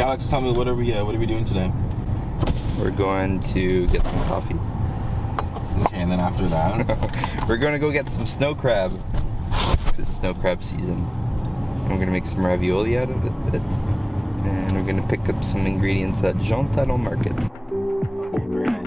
Okay, Alex, tell me what are we doing today? We're going to get some coffee. Okay, and then after that, we're going to go get some snow crab. It's snow crab season. And we're going to make some ravioli out of it. And we're going to pick up some ingredients at Jean Talon Market. very nice.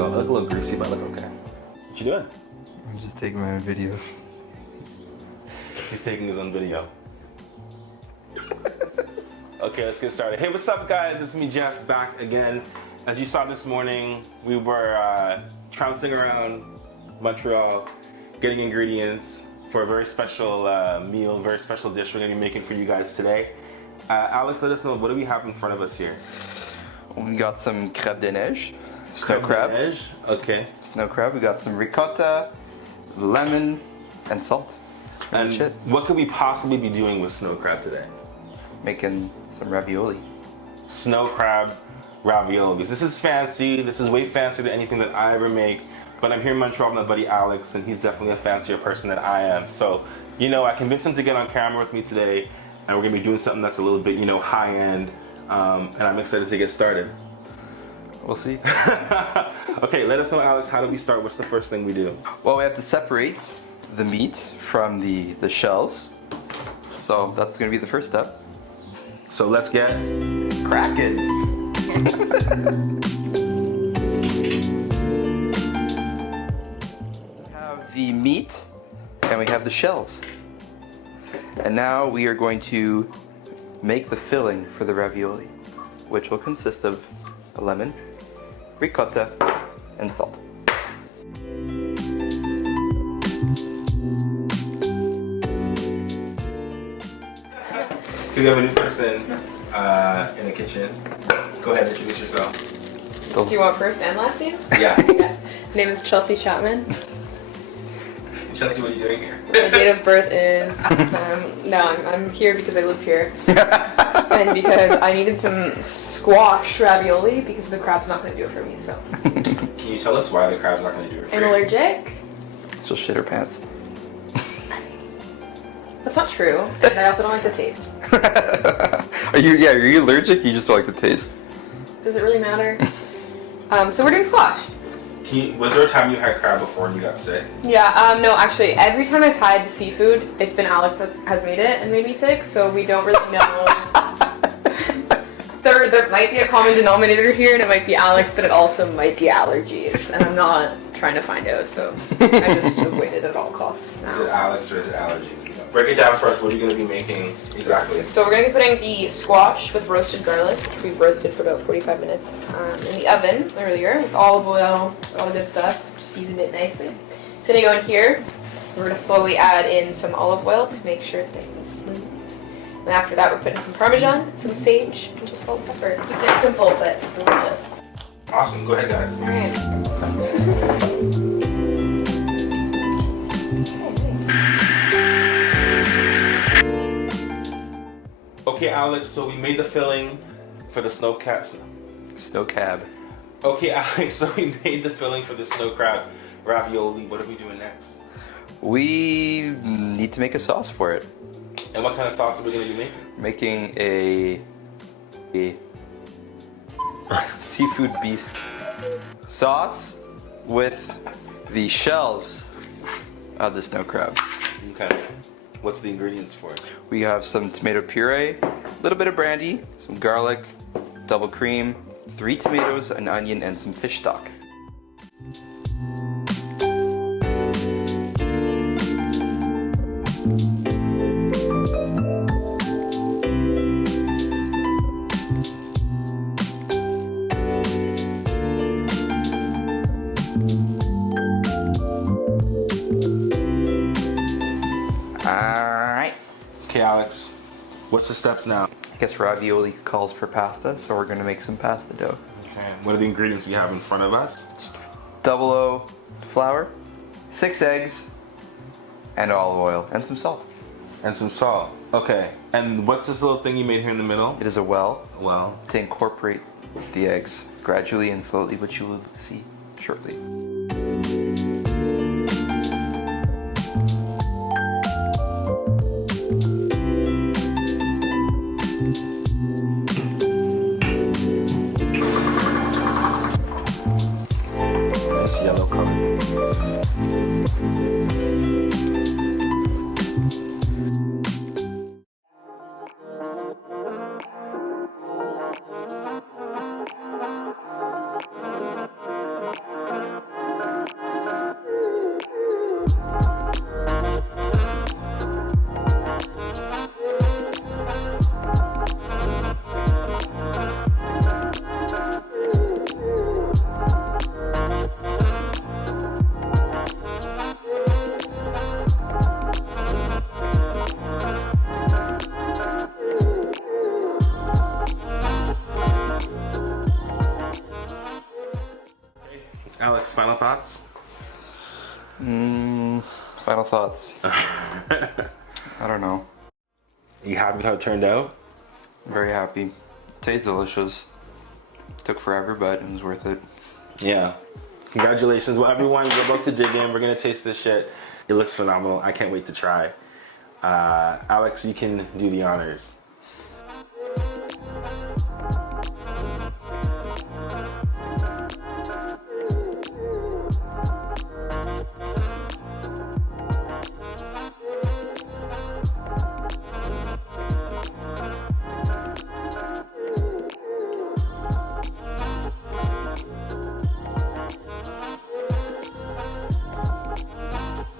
I look a little greasy, but I look okay. What you doing? I'm just taking my own video. He's taking his own video. Okay, let's get started. Hey, what's up, guys? It's me, Jeff, back again. As you saw this morning, we were trouncing around Montreal, getting ingredients for a very special meal, very special dish we're gonna be making for you guys today. Alex, let us know, what do we have in front of us here? We got some crêpe de neige. Snow crab. Okay. Snow crab. We got some ricotta, lemon, and salt. And what could we possibly be doing with snow crab today? Making some ravioli. Snow crab ravioli. This is fancy. This is way fancier than anything that I ever make. But I'm here in Montreal with my buddy Alex, and he's definitely a fancier person than I am. So, you know, I convinced him to get on camera with me today, and we're gonna be doing something that's a little bit, you know, high end. And I'm excited to get started. We'll see. Okay, let us know, Alex, how do we start? What's the first thing we do? Well, we have to separate the meat from the shells. So that's going to be the first step. So let's get cracking. We have the meat and we have the shells. And now we are going to make the filling for the ravioli, which will consist of a lemon, ricotta, and salt. We have a new person in the kitchen. Go ahead, introduce yourself. Do you want first and last name? Yeah. Yeah. My name is Chelsea Chapman. Chelsea, what are you doing here? My date of birth is, I'm here because I live here. And because I needed some squash ravioli because the crab's not going to do it for me, so. Can you tell us why the crab's not going to do it for I'm you? allergic. She'll shit her pants. That's not true. And I also don't like the taste. Are you allergic? You just don't like the taste? Does it really matter? So we're doing squash. Was there a time you had crab before and you got sick? Yeah, no, actually, every time I've had seafood, it's been Alex that has made it and made me sick, so we don't really know. There might be a common denominator here, and it might be Alex, but it also might be allergies, and I'm not trying to find out, so I just avoid it at all costs now. Is it Alex or is it allergies? Break it down for us. What are you going to be making exactly? So we're going to be putting the squash with roasted garlic, which we've roasted for about 45 minutes, in the oven earlier with olive oil, all the good stuff, just season it nicely. It's going to go in here. We're going to slowly add in some olive oil to make sure it's nice and smooth. And after that, we're putting some Parmesan, some sage, and just salt and pepper. Keeping it simple, but delicious. Awesome. Go ahead, guys. All right. Okay, Alex, so we made the filling for the snow crab. Snow cab. Okay, Alex, so we made the filling for the snow crab ravioli. What are we doing next? We need to make a sauce for it. And what kind of sauce are we going to be making? Making a seafood bisque sauce with the shells of the snow crab. Okay. What's the ingredients for it? We have some tomato puree, a little bit of brandy, some garlic, double cream, 3 tomatoes, an onion, and some fish stock. Alright. Okay, Alex. What's the steps now? I guess ravioli calls for pasta, so we're gonna make some pasta dough. Okay. What are the ingredients we have in front of us? Double O flour, 6 eggs, and olive oil, and some salt. And some salt. Okay. And what's this little thing you made here in the middle? It is a well Well. to incorporate the eggs gradually and slowly, which you will see shortly. Nice yellow color. Alex, final thoughts? Final thoughts. I don't know. You happy with how it turned out? I'm very happy. Tastes delicious. Took forever, but it was worth it. Yeah. Congratulations. Well, everyone, we're about to dig in. We're going to taste this shit. It looks phenomenal. I can't wait to try. Alex, you can do the honors.